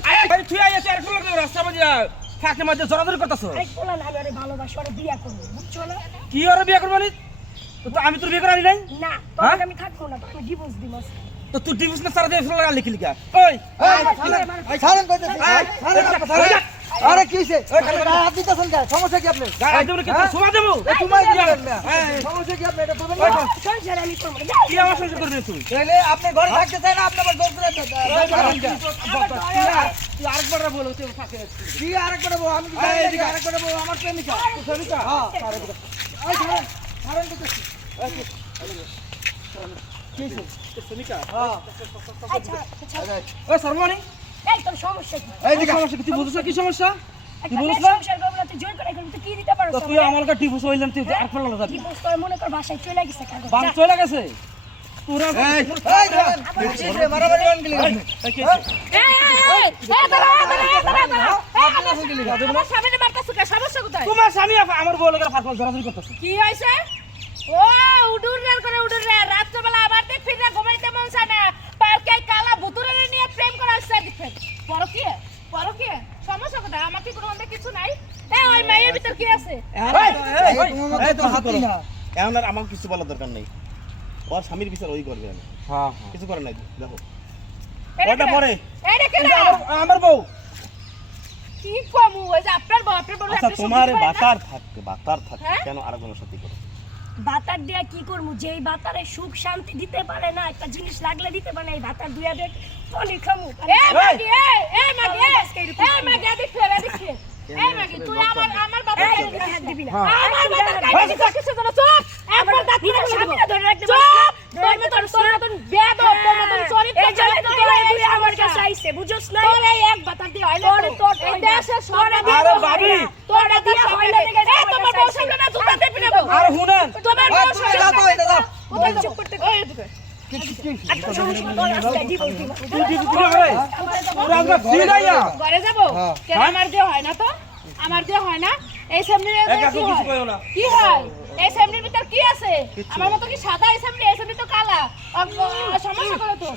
এই তুই আইয়া চার কিলো রাস্তা মাঝে ফাঁকে মাঝে জড়াজড়ি করতেছো আরেক বলা না আমি ওরে ভালোবাসি ওরে বিয়া করব বুঝছ না কি ওরে বিয়ে করবি মানে তো তো আমি তোর বিয়ে করানি নাই না হ্যাঁ? আমি থাকব না তুই ডিভোর্স দিব তো তুই ডিভিশন সারা দিয়ে ফেলা লিখি লিখা ওই ছাড়েন কইতে ছাড়েন। আরে কি হইছে হাত দিতেছেন কে সমস্যা কি আপনার গায়ে দেবো কি তোমার কি সমস্যা কি আপনি এটা বলবেন না সংসার আমি করব কি আমার সহ্য করবি তুই তাহলে আপনি ঘরে থাকতে চান না আপনি আবার জোর করে তুই আরেকবার বলো কি আরেকবার আমি কি জানি না, আরেকবার বউ আমার প্রেমিকা প্রেমিকা হ্যাঁ কি হইছে হ্যাঁ আচ্ছা আচ্ছা ওই সর্বমানি এই তোর সমস্যা কি এই সমস্যা কি তুই বুঝছ কি সমস্যা একটা বলিস না? সংসার করব না তুই জোর করে করবি তুই কি দিতে পারো তুই আমার কাছে ডিভোর্স হইলাম তুই আর ফেলা যাবি ডিভোর্স করে মনে কর বাসায় চলে গেছে কাগজ গেছে তোরা এই মারামারি এই এই, এই, স্বামীরে মারতাছো কে? সমস্যা কোথায়? তোমার স্বামী আমার বউ জড়াজড়ি করতেছে কি হয়েছে? ও, উডুর রেল করে উডুর রেল। রাত্রেবেলা আবার দেখবি না, ঘুমাইতে মন চায় না। পার্কে কালা ভুতুড়েরে নিয়ে প্রেম করা হচ্ছে। পরকীয়া? পরকীয়া? সমস্যা কোথায়? আমার কি কোনো অন্য কিছু নাই? এই, ওই মায়ের ভিতর কি আছে? এখন আর আমার কিছু বলার দরকার নেই ওর স্বামীর বিচার ওই করবে আমি হ্যাঁ কিছু করে নাই দেখো ওটা পরে। আমার বউ কি কমু? ওই যে আপনার বউ, আপনার বউ আচ্ছা তোমার? বাতার থাকবে বাতার থাকবে হ্যাঁ? কেন আরেকজনের সাথে করো বাতার দিয়া কি করব যেই বাতারে সুখ শান্তি দিতে পারে না একটা জিনিস লাগলে দিতে পারে না এই বাতার দুয়া দেখ পলি খামু এই মাগি, এই, এই মাগি, এই, এই মাগি, এদিক ফের, এদিক ফের। এই মাগি, তুই আমার আমার এই, কেন গায়ে হাত দিবি না। আমার বাবার কাছে কিছু কিছু করো, চুপ! একবার দাঁত খুলে স্বামীকে ধরে রাখতে চুপ! তোর মতন- তোর মতন বেয়াদব, তোর মতন চরিত্র এই জন্য তোর তুই এই আমার কাছে আইছে বুঝছস না তোর এই এক বাতার দিয়ে হয় না তোর এই হয় না। সব দিয়ে আরে হয় বাবি। তোর বাতার দিয়ে সব হয় হয় না না। দেখে এই, তোমার বউ সামনে না, জুতা টেপে নেব। আর শুনেন তোমার বউ তুমি সামনে যাও তো, না। এটা যাও। কোথায় চুপ করতে ওই এদিকে। একটা সমস্যা তোর আজকে ডিভোর্স দিব তুই কি তুই করে তোরা আমরা হ্যাঁ। দিয়ে। হয়। না তো? আমার দিয়ে হয় না? এই সামনে কি কিছু হয়? কইও না। কি হয়? এই সামনের ভিতর কি আছে? আমার মতো কি সাদা এই সামনে এই সামনে তো কালা। সমস্যা করে তো।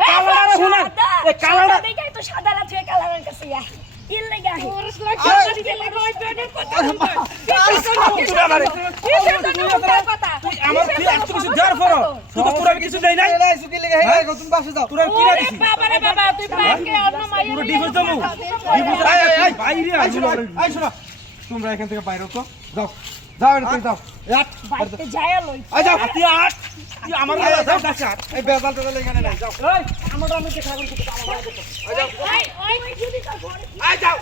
এই, কালা আর শুনেন এই কালাটা দেখাই তো সাদা রাত হয়ে কালারের কাছে ইয়া। ইল লাগা তোমরা এখান থেকে বাইরে তো যাও যাও তুমি যাও আট বাইতে যায় লই এই যাও তুই আট তুই আমার গায়ে দাও কাছে আট এই বেজাল টেজাল এখানে নাই যাও এই আমার আমি দেখা করতে তার ঘরে এই যাও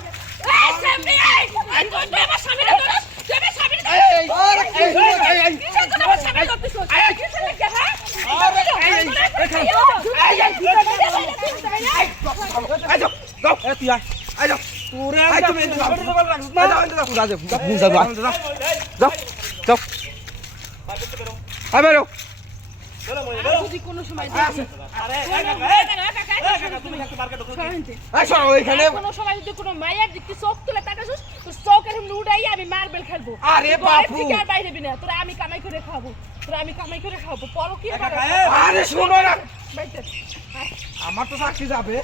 এই, সামনে আয়। এই, তুই- তুই আমার স্বামীরে ধরিস। তুই আমার স্বামীরে ধরিস। এই আরে এই এই এই কিসের জন্য আমার স্বামী ধরতেছিস? কিসের লেগে, হ্যাঁ? এই যাও যাও এ তুই আয়। এই যাও। তোরে এই তুমি এই যাও আমি যাও যাও যাও যাও যাও যাও বেরো কামাই করে খাব। তোরা আমি কামাই করে খাব। পরো কি আরে শোনো না। আমার তো চাকরি যাবে।